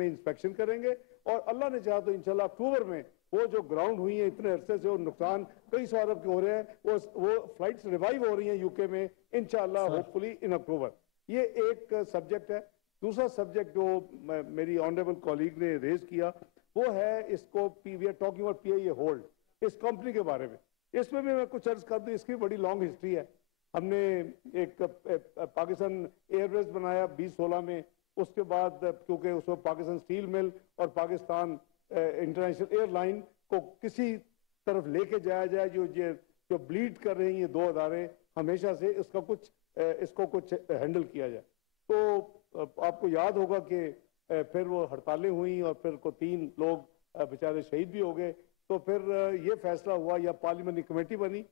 में इंस्पेक्शन करेंगे और अल्लाह ने चाहा तो इंशाल्लाह अक्टूबर में वो जो ग्राउंड हुई है इतने अरसे से, वो नुकसान कई सौ अरब के हो रहे हैं, वो फ्लाइट्स रिवाइव हो रही हैं यूके में इंशाल्लाह होपफुली इन अक्टूबर। ये एक सब्जेक्ट है। दूसरा सब्जेक्ट जो मेरी ऑनरेबल कॉलीग ने रेज किया वो है इसको we are talking about PIA hold, इस कंपनी के बारे में। इसमें भी मैं कुछ अर्ज कर दूं, इसकी बड़ी लॉन्ग हिस्ट्री है। हमने एक पाकिस्तान एयरवेज बनाया 2016 में, उसके बाद क्योंकि उसमें पाकिस्तान स्टील मिल और पाकिस्तान इंटरनेशनल एयरलाइन को किसी तरफ लेके जाया जाए, जो ब्लीड कर रही हैं ये दो अदारे, हमेशा से इसको कुछ हैंडल किया जाए। तो आपको याद होगा कि फिर वो हड़तालें हुई और फिर को 3 लोग बेचारे शहीद भी हो गए। तो फिर ये फैसला हुआ, या पार्लियामेंट्री कमेटी बनी,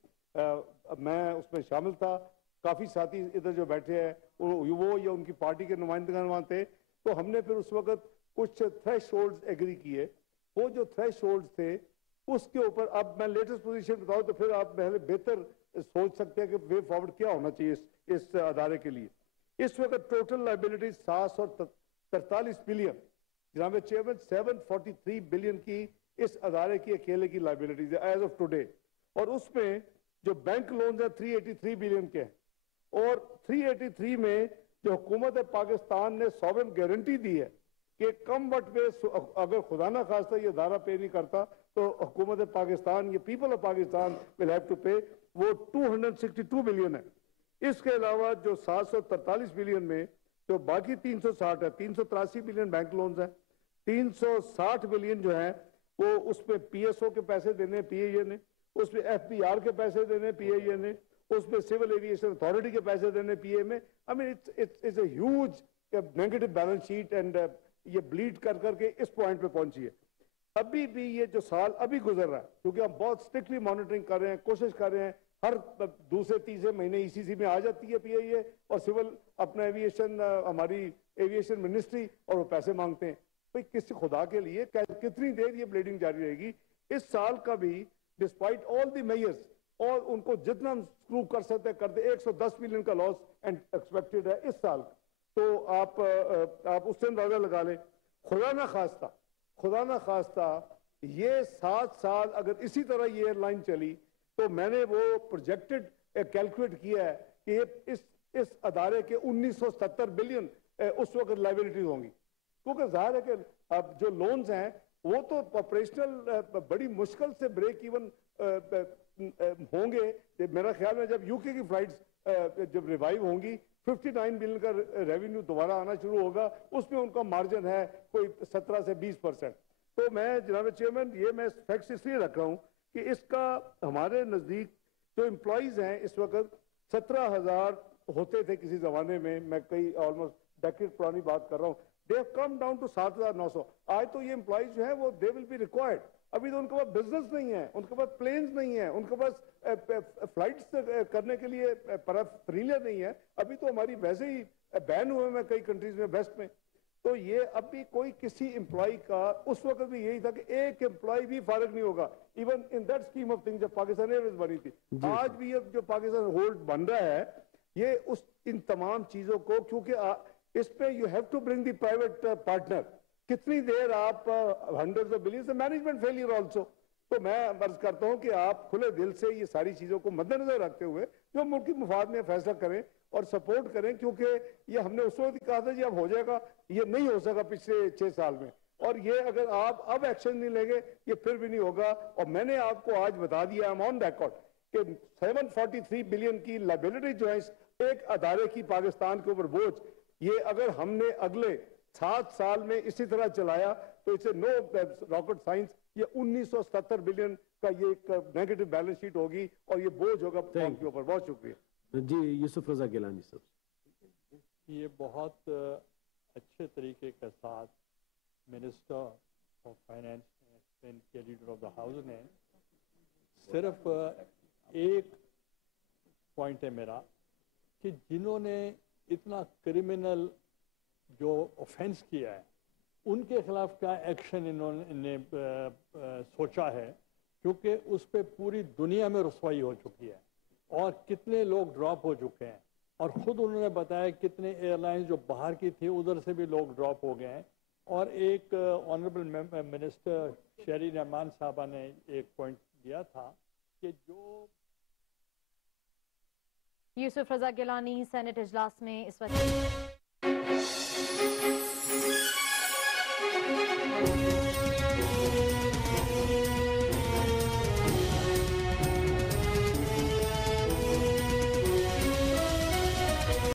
मैं उसमें शामिल था, काफी साथी इधर जो बैठे हैं वो या उनकी पार्टी के नुमाइंदगान थे। तो हमने फिर उस वक्त कुछ थ्रेशोल्ड्स एग्री किए। वो जो थ्रेशोल्ड्स थे उसके ऊपर, अब मैं लेटेस्ट पोजीशन बताऊं तो फिर आप पहले बेहतर सोच सकते हैं कि वे फॉरवर्ड क्या होना चाहिए इस अदारे के लिए। इस वक्त टोटल लाइबिलिटी 743 बिलियन, जनाब चेयरमैन 743 बिलियन की इस अदारे की अकेले की लाइबिलिटीज है एज ऑफ टुडे। और उसमें जो बैंक लोन है 383 बिलियन के हैं, और 383 में जो हुकूमत पाकिस्तान ने सॉवरेन गारंटी दी है कि कम वक्त में अगर खुदा ना खास्ता ये अदारा पे नहीं करता तो हुकूमत पाकिस्तान, ये people of Pakistan will have to pay, वो 262 बिलियन है। इसके अलावा जो 743 बिलियन में जो बाकी 360 है, 383 बिलियन बैंक लोन्स है, 360 बिलियन जो है वो उसमें पीएसओ के पैसे देने पीएए ने, उसमें एफबीआर के पैसे देने पीएए ने, उसमें सिविल एविएशन अथॉरिटी के पैसे देने पीए में। I mean it's a huge negative balance sheet and ये ब्लीड कर करके इस पॉइंट पे पहुंची है। अभी भी ये जो साल अभी गुजर रहा है, क्योंकि हम बहुत स्ट्रिक्टली मॉनिटरिंग कर रहे हैं, कोशिश कर रहे हैं, हर दूसरे तीसरे महीने ईसीसी में आ जाती है पीआईए और सिविल अपना एविएशन, हमारी एविएशन मिनिस्ट्री, और वो पैसे मांगते हैं। भाई किसी खुदा के लिए कितनी देर ये ब्लीडिंग जारी रहेगी? इस साल का भी डिस्पाइट ऑल द मेजर्स, और उनको जितना स्क्रू कर सकते कर दे, 110 बिलियन का लॉस एंड एक्सपेक्टेड है इस साल। तो आप उससे अंदाजा लगा लें, खुदा ना खास्ता ये 7 साल अगर इसी तरह ये एयरलाइन चली तो मैंने वो प्रोजेक्टेड कैलकुलेट किया है कि इस अदारे के 1970 बिलियन उस वक्त लाइबिलिटीज होंगी। क्योंकि जाहिर है कि अब जो लोन्स हैं वो तो ऑपरेशनल बड़ी मुश्किल से ब्रेक इवन होंगे। मेरा ख्याल में जब यूके की फ्लाइट्स जब रिवाइव होंगी 59 बिलियन का रेवेन्यू दोबारा आना शुरू होगा, उसमें उनका मार्जिन है कोई 17 से 20%। तो मैं जनाब चेयरमैन ये मैं फैक्ट्स इसलिए रख रहा हूं कि इसका हमारे नजदीक जो एम्प्लॉइज हैं इस वक्त 17,000 होते थे किसी जमाने में, मैं कई ऑलमोस्ट डेकेड पुरानी बात कर रहा हूं, they have come down to 7,900। आज तो ये एम्प्लॉइज जो है वो दे विल बी रिक्वायर्ड। अभी तो उनके पास बिजनेस नहीं है, उनके पास प्लेन्स नहीं है, उनके पास फ्लाइट्स करने के लिए पैराफ्रीलियर नहीं है। अभी तो हमारी वैसे ही बैन हुए हैं कई कंट्रीज में वेस्ट में। तो ये अभी कोई किसी एम्प्लॉय का, उस वक्त भी यही था कि एक एम्प्लॉय भी फारिग नहीं होगा even in that scheme of things जब पाकिस्तान एयरवेज बनी थी। आज भी ये जो पाकिस्तान होल्ड बन रहा है ये उस इन तमाम चीजों को, क्योंकि इस पे you have to bring the private partner. कितनी देर आप hundreds of billions management failure also. तो मैं अर्ज करता हूं कि आप खुले दिल से ये सारी चीजों को मद्देनजर रखते हुए जो मुल्क की मुफाद में फैसला करें और सपोर्ट करें, क्योंकि ये हमने उस वक्त कहा था जी अब हो जाएगा, ये नहीं हो सका पिछले 6 साल में, और ये अगर आप अब एक्शन नहीं लेंगे ये फिर भी नहीं होगा। और मैंने आपको आज बता दिया, आई एम ऑन रिकॉर्ड, कि 743 बिलियन की लायबिलिटी जो है एक अदारे की पाकिस्तान के ऊपर बोझ, ये अगर हमने अगले 7 साल में इसी तरह चलाया तो इसे नो रॉकेट साइंस, ये 1970 बिलियन का ये एक नेगेटिव बैलेंस शीट होगी और ये बोझ होगा कौम के ऊपर। बहुत शुक्रिया जी। यूसुफ रजा गिलानी साहब। ये बहुत अच्छे तरीके के साथ मिनिस्टर ऑफ फाइनेंस के लीडर ऑफ द हाउस ने सिर्फ एक पॉइंट है मेरा कि जिन्होंने इतना क्रिमिनल जो ऑफेंस किया है उनके खिलाफ क्या एक्शन इन्होंने सोचा है, क्योंकि उस पर पूरी दुनिया में रुसवाई हो चुकी है और कितने लोग ड्रॉप हो चुके हैं। और ख़ुद उन्होंने बताया कितने एयरलाइंस जो बाहर की थी उधर से भी लोग ड्रॉप हो गए हैं اور ایک آنریبل منسٹر شہری رحمان صاحبہ نے ایک پوائنٹ دیا تھا کہ جو یوسف رضا گیلانی سینٹ اجلاس میں اس وقت